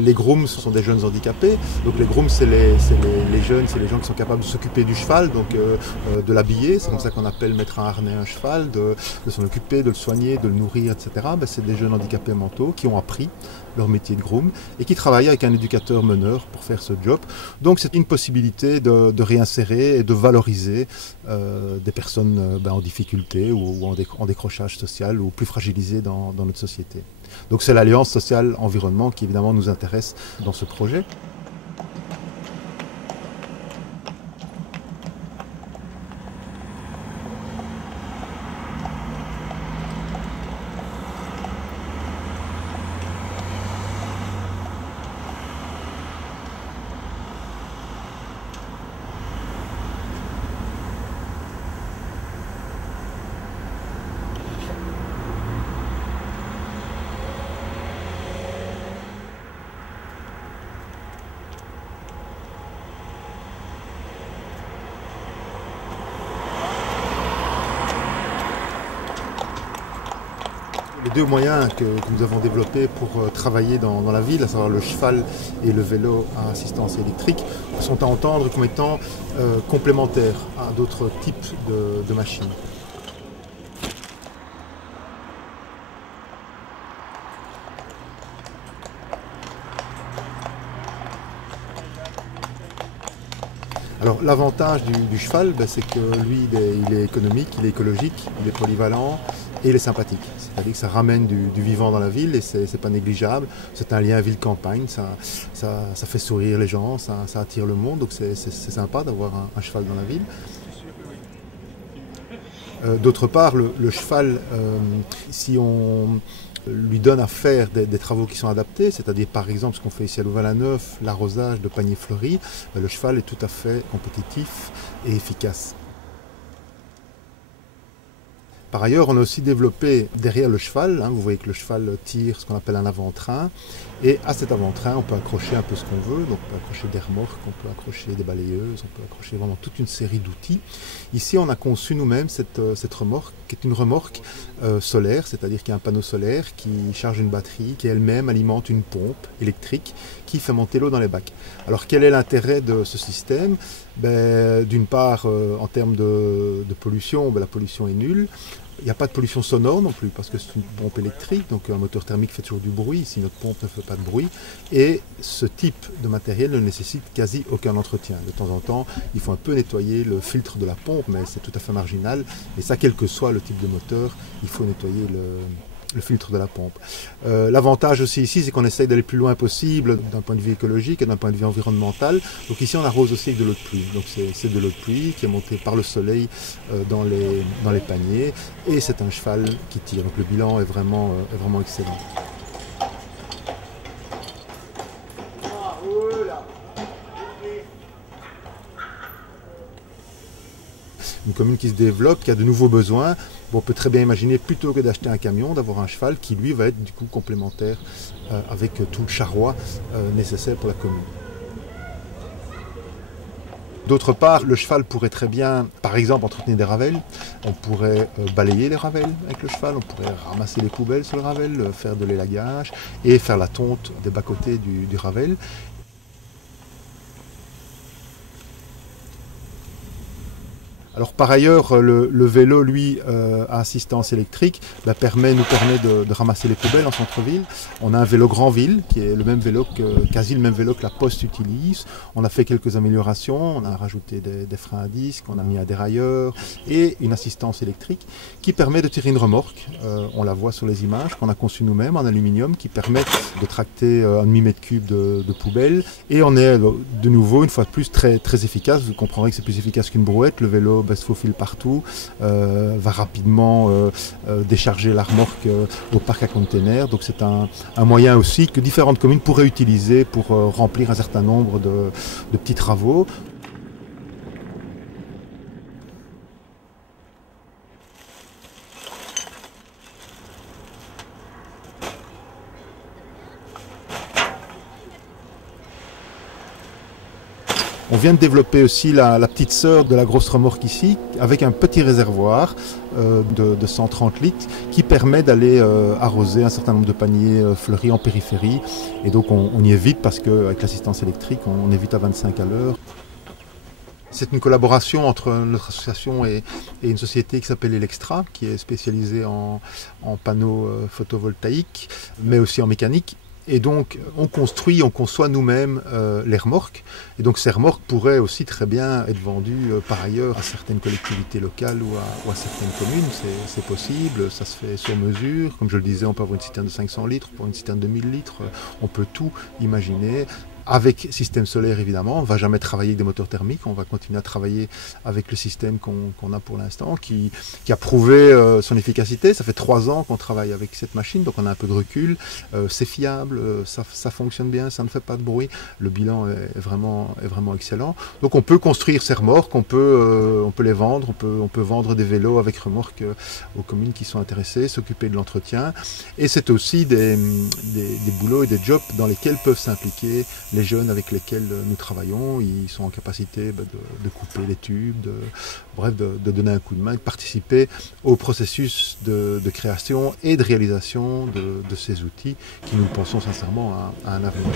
Les grooms sont des jeunes handicapés, donc les grooms c'est les jeunes, c'est les gens qui sont capables de s'occuper du cheval, donc de l'habiller, c'est comme ça qu'on appelle mettre un harnais à un cheval, de s'en occuper, de le soigner, de le nourrir, etc. Ben, c'est des jeunes handicapés mentaux qui ont appris leur métier de groom et qui travaillent avec un éducateur meneur pour faire ce job. Donc c'est une possibilité de réinsérer et de valoriser des personnes en difficulté ou en décrochage social ou plus fragilisées dans notre société. Donc c'est l'Alliance sociale environnement qui évidemment nous intéresse dans ce projet. Les deux moyens que nous avons développés pour travailler dans la ville, à savoir le cheval et le vélo à assistance électrique, sont à entendre comme étant complémentaires à d'autres types de machines. Alors l'avantage du cheval, c'est que lui il est économique, il est écologique, il est polyvalent et il est sympathique. C'est-à-dire que ça ramène du vivant dans la ville et c'est pas négligeable. C'est un lien ville-campagne, ça fait sourire les gens, ça attire le monde, donc c'est sympa d'avoir un cheval dans la ville. D'autre part, le cheval, si on lui donne à faire des travaux qui sont adaptés, c'est-à-dire par exemple ce qu'on fait ici à Louvain-la-Neuve, l'arrosage de paniers fleuris, le cheval est tout à fait compétitif et efficace. Par ailleurs, on a aussi développé derrière le cheval, vous voyez que le cheval tire ce qu'on appelle un avant-train, et à cet avant-train, on peut accrocher un peu ce qu'on veut, donc on peut accrocher des remorques, on peut accrocher des balayeuses, on peut accrocher vraiment toute une série d'outils. Ici, on a conçu nous-mêmes cette remorque, qui est une remorque solaire, c'est-à-dire qu'il y a un panneau solaire qui charge une batterie, qui elle-même alimente une pompe électrique qui fait monter l'eau dans les bacs. Alors quel est l'intérêt de ce système? D'une part, en termes de pollution, la pollution est nulle. Il n'y a pas de pollution sonore non plus parce que c'est une pompe électrique, donc un moteur thermique fait toujours du bruit, ici notre pompe ne fait pas de bruit. Et ce type de matériel ne nécessite quasi aucun entretien. De temps en temps, il faut un peu nettoyer le filtre de la pompe, mais c'est tout à fait marginal. Et ça, quel que soit le type de moteur, il faut nettoyer le filtre de la pompe. L'avantage aussi ici, c'est qu'on essaye d'aller le plus loin possible d'un point de vue écologique et d'un point de vue environnemental. Donc ici, on arrose aussi avec de l'eau de pluie. Donc c'est de l'eau de pluie qui est montée par le soleil dans les paniers. Et c'est un cheval qui tire. Donc le bilan est vraiment excellent. Une commune qui se développe, qui a de nouveaux besoins. On peut très bien imaginer, plutôt que d'acheter un camion, d'avoir un cheval qui, lui, va être du coup complémentaire avec tout le charroi nécessaire pour la commune. D'autre part, le cheval pourrait très bien, par exemple, entretenir des ravels. On pourrait balayer les ravels avec le cheval, on pourrait ramasser les poubelles sur le ravel, faire de l'élagage et faire la tonte des bas-côtés du ravel. Alors par ailleurs, le vélo, lui, à assistance électrique, nous permet de ramasser les poubelles en centre-ville. On a un vélo grand ville, qui est le même vélo quasi le même vélo que la Poste utilise. On a fait quelques améliorations, on a rajouté des freins à disque, on a mis un dérailleur et une assistance électrique qui permet de tirer une remorque. On la voit sur les images qu'on a conçues nous-mêmes en aluminium, qui permet de tracter un demi-mètre cube de poubelle. Et on est de nouveau, une fois de plus, très, très efficace. Vous comprendrez que c'est plus efficace qu'une brouette. Le vélo se faufile partout, va rapidement décharger la remorque au parc à containers. Donc c'est un moyen aussi que différentes communes pourraient utiliser pour remplir un certain nombre de petits travaux. On vient de développer aussi la petite sœur de la grosse remorque ici, avec un petit réservoir de 130 litres qui permet d'aller arroser un certain nombre de paniers fleuris en périphérie. Et donc on y est vite parce qu'avec l'assistance électrique, on est vite à 25 à l'heure. C'est une collaboration entre notre association et une société qui s'appelle Elextra, qui est spécialisée en panneaux photovoltaïques, mais aussi en mécanique. Et donc, on conçoit nous-mêmes les remorques. Et donc, ces remorques pourraient aussi très bien être vendues par ailleurs à certaines collectivités locales ou à certaines communes. C'est possible, ça se fait sur mesure. Comme je le disais, on peut avoir une citerne de 500 litres, pour une citerne de 1000 litres. On peut tout imaginer. Avec système solaire, évidemment, on ne va jamais travailler avec des moteurs thermiques, on va continuer à travailler avec le système qu'on a pour l'instant, qui a prouvé son efficacité. Ça fait 3 ans qu'on travaille avec cette machine, donc on a un peu de recul. C'est fiable, ça fonctionne bien, ça ne fait pas de bruit. Le bilan est vraiment excellent. Donc on peut construire ces remorques, on peut les vendre, on peut vendre des vélos avec remorques aux communes qui sont intéressées, s'occuper de l'entretien. Et c'est aussi des boulots et des jobs dans lesquels peuvent s'impliquer les jeunes avec lesquels nous travaillons. Ils sont en capacité de couper les tubes, de donner un coup de main, de participer au processus de création et de réalisation de ces outils qui, nous pensons sincèrement, a un avenir.